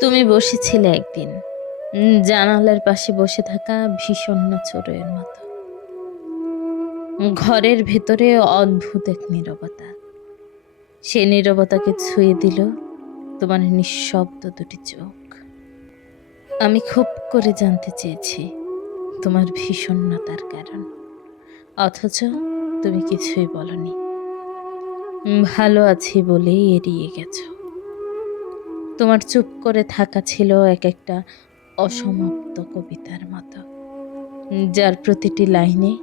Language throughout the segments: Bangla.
তুমি বসেছিলে একদিন। জানালার পাশে বসে থাকা ভীষণ চোরের মতো। ঘরের ভেতরে অদ্ভুত এক নীরবতা। সে নীরবতাকে ছুঁয়ে দিল তোমার নিঃশব্দ দুটি চোখ। আমি খুব করে জানতে চেয়েছি তোমার ভীষণতার কারণ। অথচ তুমি কিছুই বলনি। ভালো আছি বলেই এড়িয়ে গেছো। তোমার চুপ করে থাকা ছিল এক একটা অসমাপ্ত কবিতার মতো। যার প্রতিটি লাইনে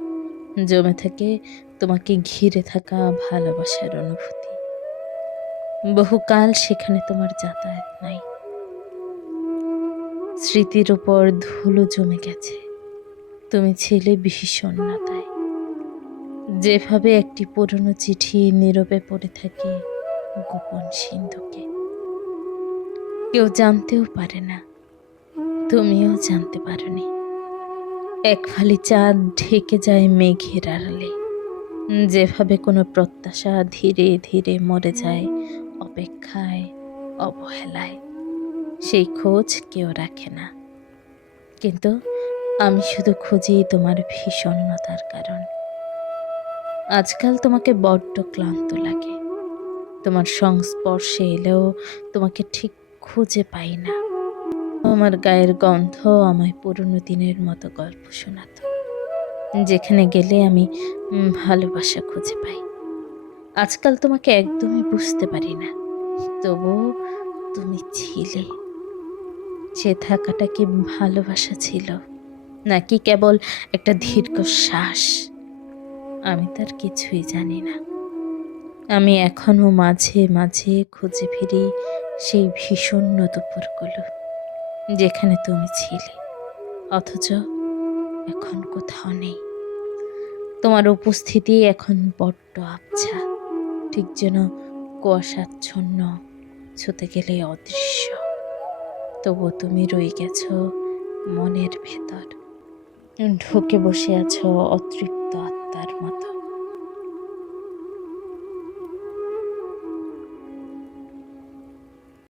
জমে থাকে তোমাকে ঘিরে থাকা ভালোবাসার অনুভূতি। বহুকাল সেখানে তোমার যাতায়াত নাই। স্মৃতির উপর ধুলো জমে গেছে। তুমি ছিলে ভীষণতায় যেভাবে একটি পুরনো চিঠি নীরবে পড়ে থাকে গোপন সিন্ধুকে। কেউ জানতেও পারে না। তুমিও জানতে পারোনি। এক ফালি চাঁদ ঢেকে যায় মেঘের আড়ালে। যেভাবে কোনো প্রত্যাশা ধীরে ধীরে মরে যায় অপেক্ষায়, অবহেলায়, সেই খোঁজ কেউ রাখে না। কিন্তু আমি শুধু খুঁজি তোমার ভীষণতার কারণ। আজকাল তোমাকে বড্ড ক্লান্ত লাগে। তোমার সংস্পর্শে এলেও তোমাকে ঠিক খুঁজে পাই না। আমার গায়ের গন্ধ আমায় পুরনো দিনের মতো গল্প শোনাতো। যেখানে গেলে আমি ভালোবাসা খুঁজে পাই। আজকাল তোমাকে একদমই বুঝতে পারি না। তবুও তুমি ছিলে। সে থাকাটা কি ভালোবাসা ছিল? নাকি কেবল একটা দীর্ঘ শ্বাস আমি তার কিছুই জানি না। আমি এখনও মাঝে মাঝে খুঁজে ফিরি সেই ভীষণ দুপুরগুলো যেখানে তুমি ছিলে। অথচ এখন কোথাও নেই। তোমার উপস্থিতি এখন বড্ড আবছা। ঠিক যেন কুয়াশাচ্ছন্ন, ছুতে গেলে অদৃশ্য। তবু তুমি রয়ে গেছো মনের ভেতর। ঢুকে বসে আছো অতৃপ্ত আত্মার মতো।